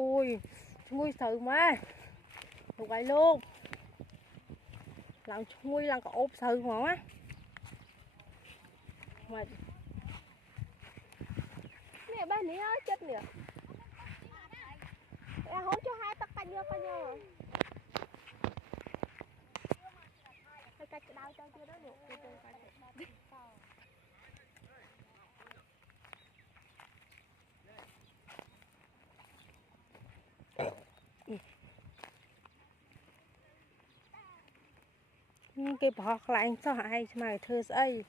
ui chui thử mà một vậy luôn làm chui làm có ốp thử mà nè ba ní chết nè hốt cho hai tắc canh vô rồi cái đau cho chưa đó được cái bỏ lại sao hại mà thưa ấy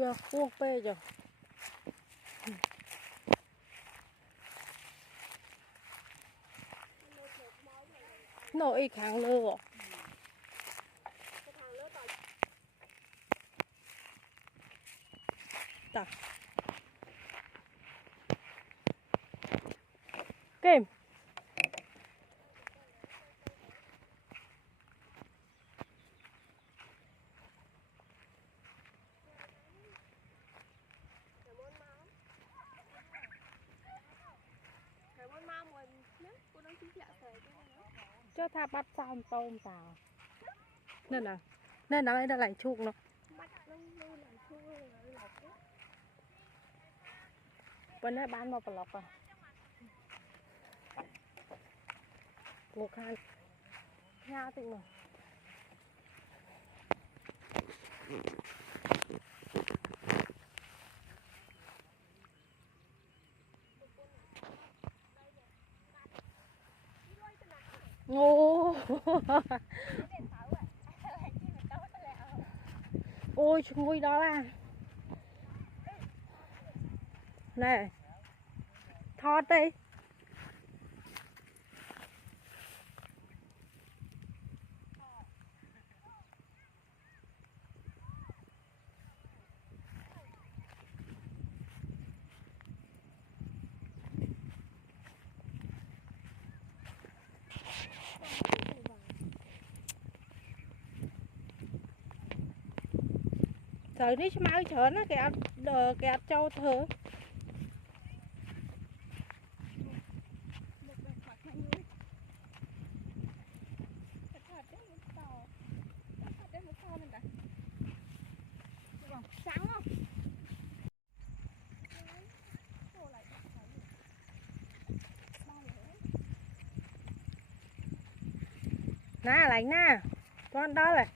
mưa cuông phê rồi nổi kháng lơ ta kìm cho tha bắt xong tôm tàu nên là ấy đã lạnh chuông nó bên đây bán vào lọc à một hai nha tịnh rồi ô ôi ngôi đó là này thọt đi trời ní mau chở nó kẹt trâu thử sáng không nè lạnh nè con đó là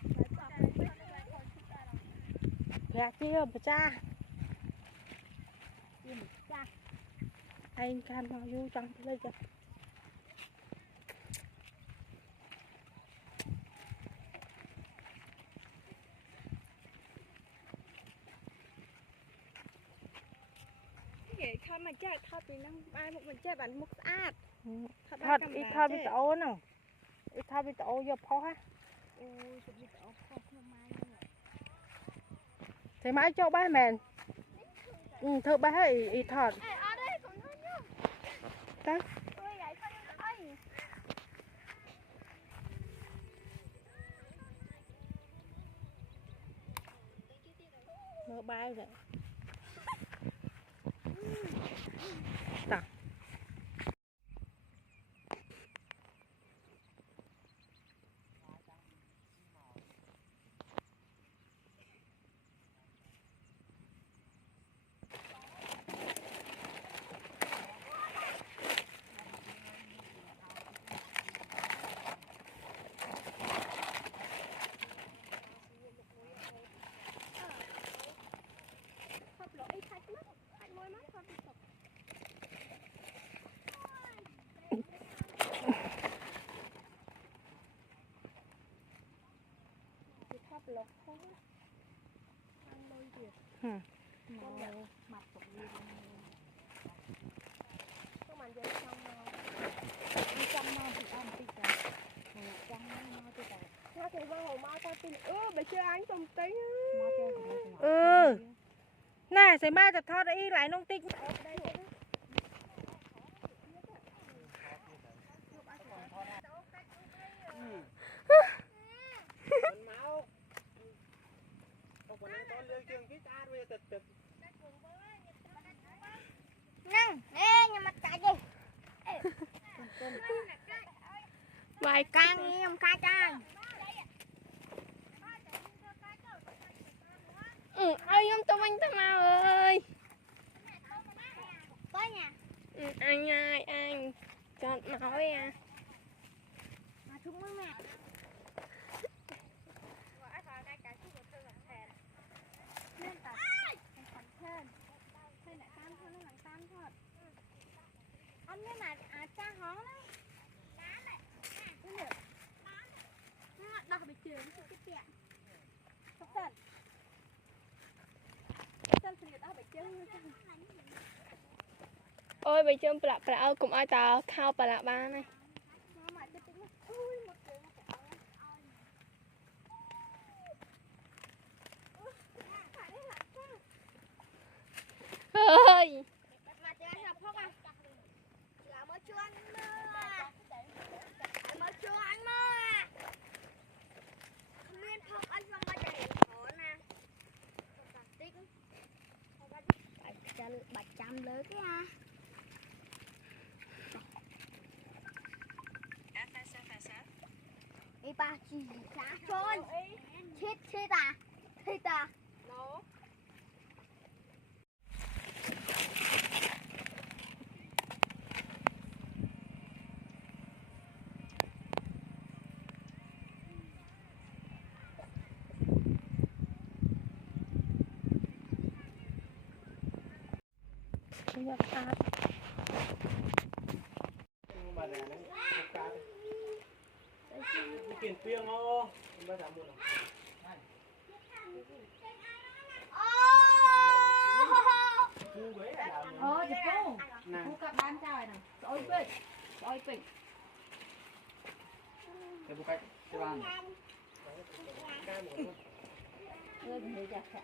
gạt chưa bà cha anh can vào vô trong lấy cho cái thôi mà chết thôi thì nó ai một mình chết bạn mất át thật ít thôi bị tẩu nè ít thôi bị tẩu vô phó ha thì máy cho ba mền thưa ba hay ít thật đó mơ bay vậy ta lộc không á. Ăn lôi kìa. Con đẹp. Mặt cũng như các bạn chơi xong nào. Đi chăm mau thì ăn tí cả. Chăm mau tí cả. Nó thì vâng hồ mau ta tin. Bà chơi anh tùm tính á. Nè, sẽ mai thật thọt đi lại nông tinh. Nâng, ê, nhà mặt chạy đi. Vài Căng em cai căng. Ơi ông tao anh tao mau ơi. Tới nhà. Anh ơi anh chọn nói à. Mà chúng mới mẹ. Lên tập. Thành thêm. Hay lại tan thôi, nó lại tan thôi. Anh biết là cha hó đấy. Đá này. Nó đọc bị trường cái tiệm. Sắp dần. Sắp dần đọc bị trường. Ôi bây giờ bà cùng ai tao khao bà ba này. Ơi. Mà chị ăn học không à? Là mới chưa ăn mơ. Mới chưa ăn mơ. Nguyên không ăn xong mà chạy khó nè. Bạch trăm lớn cái à. Đi ba chỉ khá trôn. Chết à? Chết à? No. Nhập ạt. Kiền piêng ô, ba giảm một Chị Phu cặp đàn trai nè. Ôi bình. Ôi bình. cái bục cách cái bàn Ơi, mình đi chặt chặt.